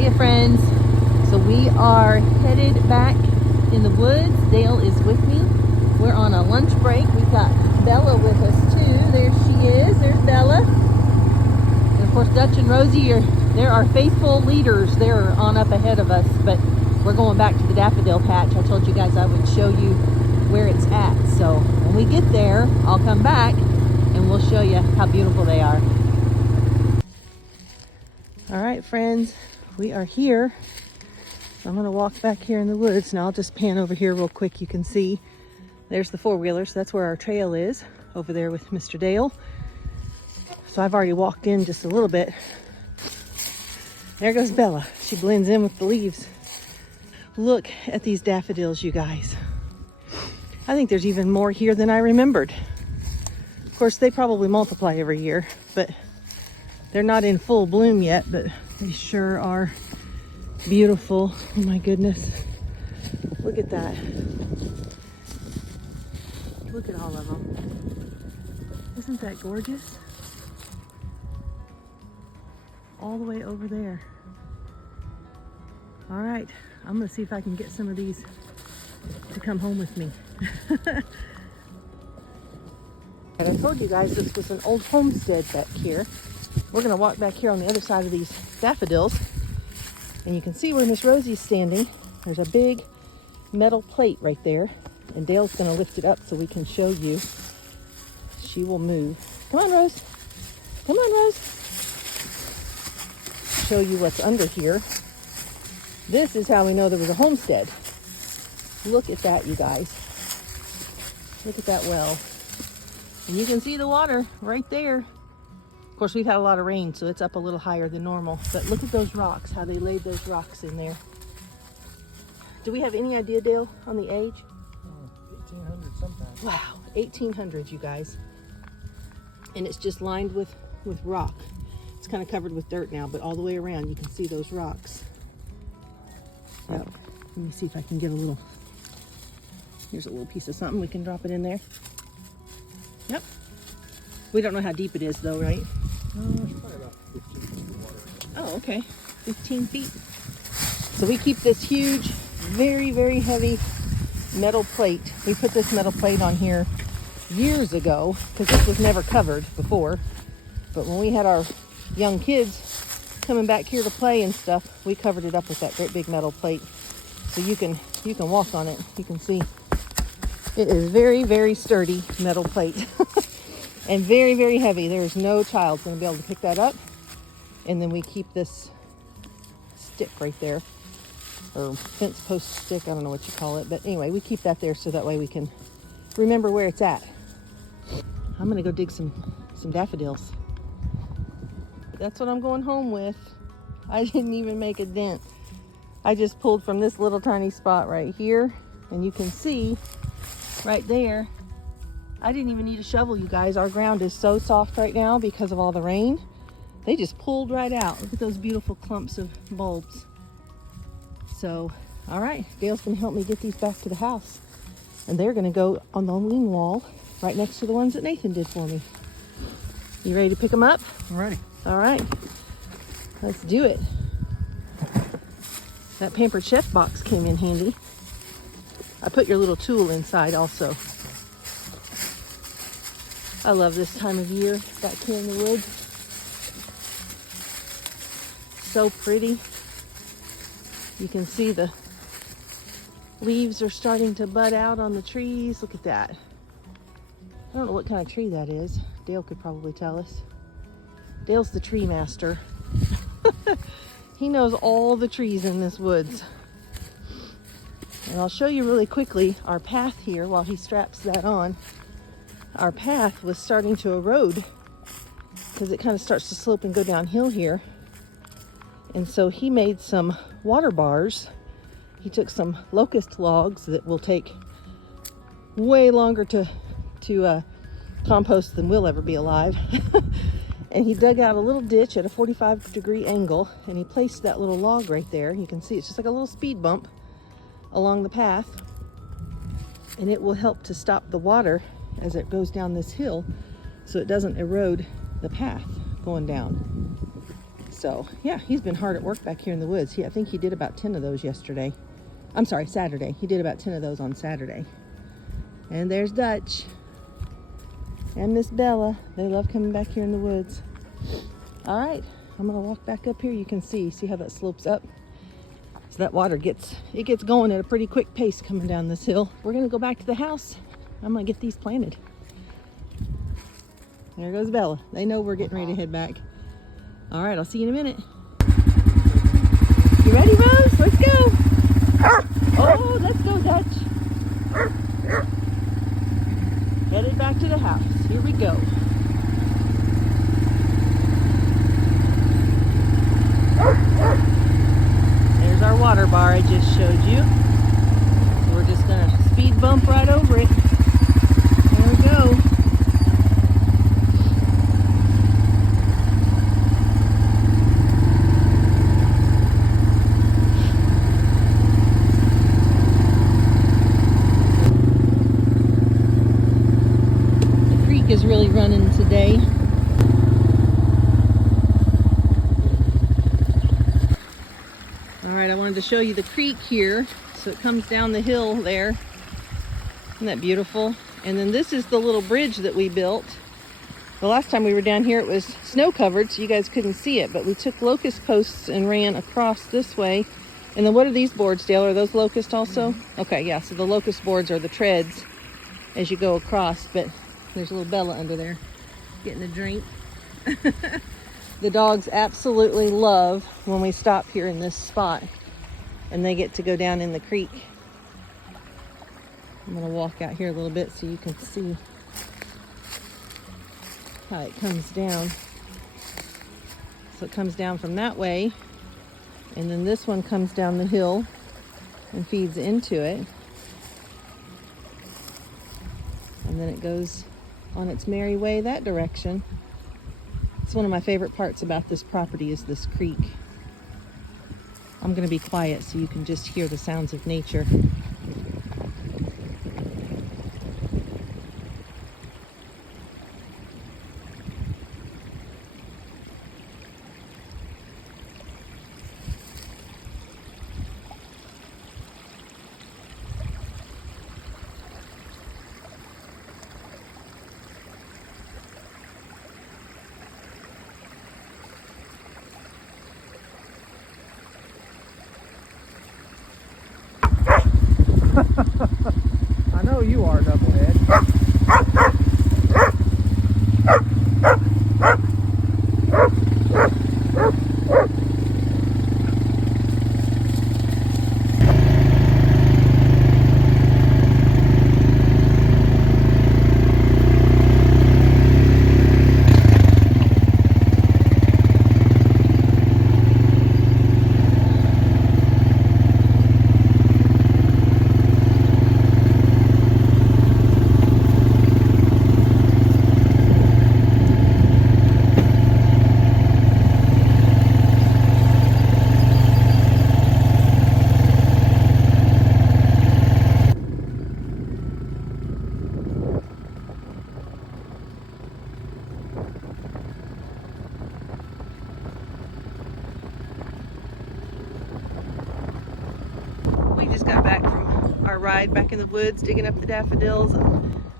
Hiya friends. So we are headed back in the woods. Dale is with me. We're on a lunch break. We've got Bella with us too. There she is. There's Bella. And of course Dutch and Rosie they're our faithful leaders. They're on up ahead of us, but we're going back to the daffodil patch. I told you guys I would show you where it's at. So when we get there, I'll come back and we'll show you how beautiful they are. All right, friends, we are here. I'm gonna walk back here in the woods. Now I'll just pan over here real quick. You can see there's the four-wheeler, so that's where our trail is, over there with Mr. Dale. So I've already walked in just a little bit. There goes Bella. She blends in with the leaves. Look at these daffodils, you guys. I think there's even more here than I remembered. Of course, they probably multiply every year, but they're not in full bloom yet, but they sure are beautiful. Oh my goodness. Look at that. Look at all of them. Isn't that gorgeous? All the way over there. All right, I'm gonna see if I can get some of these to come home with me. And I told you guys this was an old homestead back here. We're gonna walk back here on the other side of these daffodils, and you can see where Miss Rosie's standing. There's a big metal plate right there, and Dale's gonna lift it up so we can show you. She will move. Come on, Rose. Come on, Rose. Show you what's under here. This is how we know there was a homestead. Look at that, you guys. Look at that well. And you can see the water right there. Of course, we've had a lot of rain, so it's up a little higher than normal. But look at those rocks, how they laid those rocks in there. Do we have any idea, Dale, on the age? 1800 sometimes. Wow, 1800, you guys. And it's just lined with rock. It's kind of covered with dirt now, but all the way around you can see those rocks. So, let me see if I can get a little, here's a little piece of something. We can drop it in there. Yep. We don't know how deep it is though, right? It's probably about 15 feet of water. Oh, okay. 15 feet. So we keep this huge, very, very heavy metal plate. We put this metal plate on here years ago because this was never covered before. But when we had our young kids coming back here to play and stuff, we covered it up with that great big metal plate. So you can walk on it. You can see it is very, very sturdy metal plate. And very, very heavy. There's no child going to be able to pick that up. And then we keep this stick right there, or fence post stick, I don't know what you call it, but anyway, we keep that there so that way we can remember where it's at. I'm gonna go dig some daffodils. That's what I'm going home with. I didn't even make a dent. I just pulled from this little tiny spot right here, and you can see right there, I didn't even need a shovel, you guys. Our ground is so soft right now because of all the rain. They just pulled right out. Look at those beautiful clumps of bulbs. So, all right, Dale's gonna help me get these back to the house. And they're gonna go on the wing wall right next to the ones that Nathan did for me. You ready to pick them up? Alrighty. All right, let's do it. That Pampered Chef box came in handy. I put your little tool inside also. I love this time of year back here in the woods. So pretty. You can see the leaves are starting to bud out on the trees. Look at that. I don't know what kind of tree that is. Dale could probably tell us. Dale's the tree master. He knows all the trees in this woods. And I'll show you really quickly our path here while he straps that on. Our path was starting to erode because it kind of starts to slope and go downhill here. And so he made some water bars. He took some locust logs that will take way longer to compost than we'll ever be alive. And he dug out a little ditch at a 45-degree angle, and he placed that little log right there. You can see it's just like a little speed bump along the path, and it will help to stop the water as it goes down this hill so it doesn't erode the path going down. So yeah, he's been hard at work back here in the woods. I think he did about 10 of those yesterday. I'm sorry, Saturday. He did about 10 of those on Saturday. And there's Dutch and Miss Bella. They love coming back here in the woods. All right, I'm gonna walk back up here. You can see how that slopes up. So that water gets going at a pretty quick pace coming down this hill. We're gonna go back to the house. I'm gonna get these planted. There goes Bella. They know we're getting ready to head back. All right, I'll see you in a minute. You ready, Rose? Let's go. Oh, let's go, Dutch. Headed back to the house. Here we go. There's our water bar I just showed you. So we're just gonna speed bump right over it. There we go. The creek is really running today. All right, I wanted to show you the creek here. So it comes down the hill there. Isn't that beautiful? And then this is the little bridge that we built. The last time we were down here, it was snow covered, so you guys couldn't see it, but we took locust posts and ran across this way. And then what are these boards, Dale? Are those locust also? Mm-hmm. Okay, yeah, so the locust boards are the treads as you go across, but there's a little Bella under there getting a drink. The dogs absolutely love when we stop here in this spot and they get to go down in the creek. I'm gonna walk out here a little bit so you can see how it comes down. So it comes down from that way, and then this one comes down the hill and feeds into it. And then it goes on its merry way that direction. It's one of my favorite parts about this property is this creek. I'm going to be quiet so you can just hear the sounds of nature. I know you are, knucklehead. We just got back from our ride back in the woods digging up the daffodils,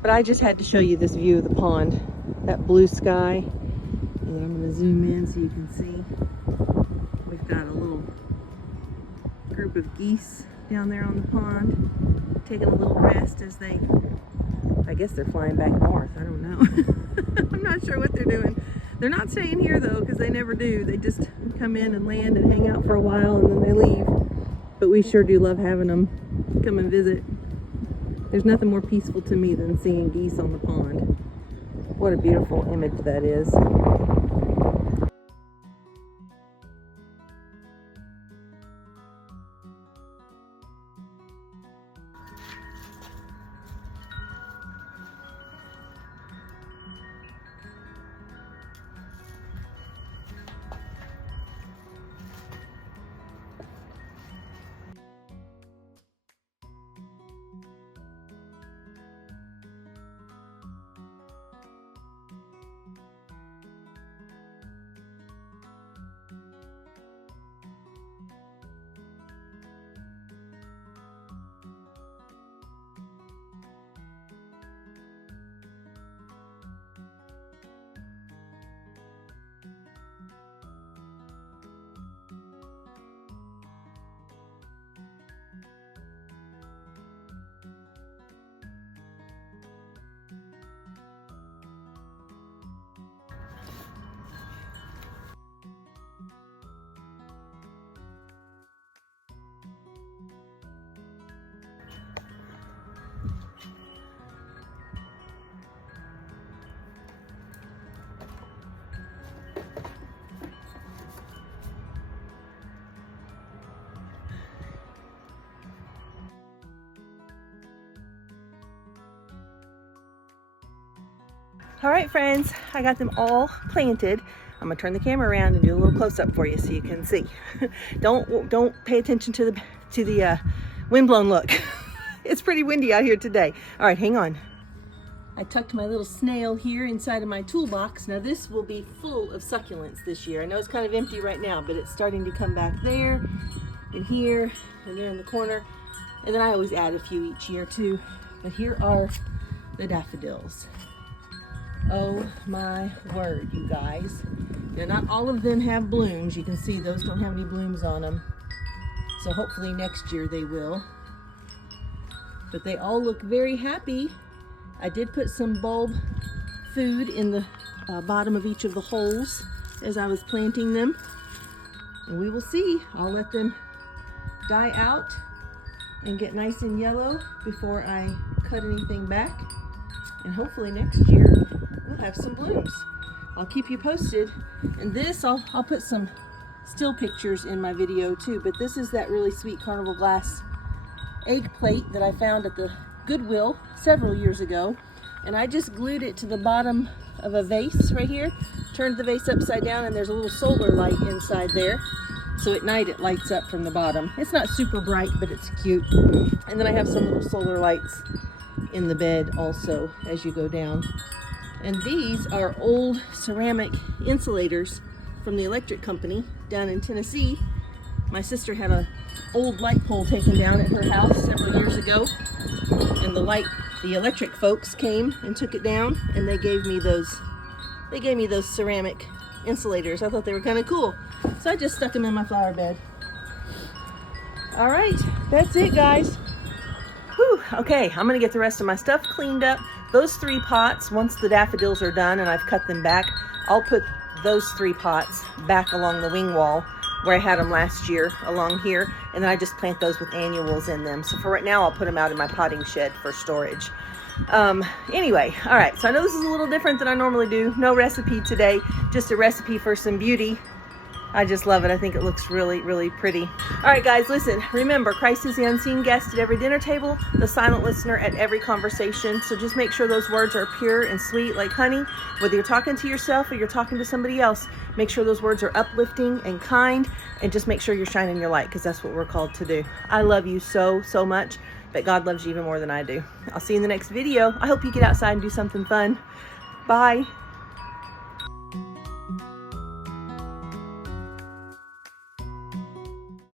but I just had to show you this view of the pond, that blue sky. And I'm going to zoom in so you can see. We've got a little group of geese down there on the pond taking a little rest as they, I guess they're flying back north. I don't know. I'm not sure what they're doing. They're not staying here though, because they never do. They just come in and land and hang out for a while and then they leave. But we sure do love having them come and visit. There's nothing more peaceful to me than seeing geese on the pond. What a beautiful image that is. All right, friends, I got them all planted. I'm gonna turn the camera around and do a little close-up for you so you can see. Don't pay attention to the windblown look. It's pretty windy out here today. All right, hang on. I tucked my little snail here inside of my toolbox. Now this will be full of succulents this year. I know it's kind of empty right now, but it's starting to come back there and here and there in the corner. And then I always add a few each year too. But here are the daffodils. Oh my word, you guys. Now not all of them have blooms. You can see those don't have any blooms on them. So hopefully next year they will. But they all look very happy. I did put some bulb food in the bottom of each of the holes as I was planting them. And we will see. I'll let them die out and get nice and yellow before I cut anything back. And hopefully next year we'll have some blooms. I'll keep you posted. And this, I'll put some still pictures in my video too, but this is that really sweet carnival glass egg plate that I found at the Goodwill several years ago, and I just glued it to the bottom of a vase right here, turned the vase upside down, and there's a little solar light inside there, so at night it lights up from the bottom. It's not super bright, but it's cute. And then I have some little solar lights in the bed also as you go down. And these are old ceramic insulators from the electric company down in Tennessee. My sister had an old light pole taken down at her house several years ago, and the electric folks came and took it down, and they gave me those ceramic insulators. I thought they were kind of cool, so I just stuck them in my flower bed. All right, that's it, guys. Whew, okay, I'm gonna get the rest of my stuff cleaned up. Those 3 pots, once the daffodils are done and I've cut them back, I'll put those 3 pots back along the wing wall where I had them last year along here, and then I just plant those with annuals in them. So for right now, I'll put them out in my potting shed for storage. Anyway, all right, so I know this is a little different than I normally do. No recipe today, just a recipe for some beauty. I just love it. I think it looks really, really pretty. All right, guys, listen, remember, Christ is the unseen guest at every dinner table, the silent listener at every conversation. So just make sure those words are pure and sweet like honey. Whether you're talking to yourself or you're talking to somebody else, make sure those words are uplifting and kind, and just make sure you're shining your light, because that's what we're called to do. I love you so, so much, but God loves you even more than I do. I'll see you in the next video. I hope you get outside and do something fun. Bye.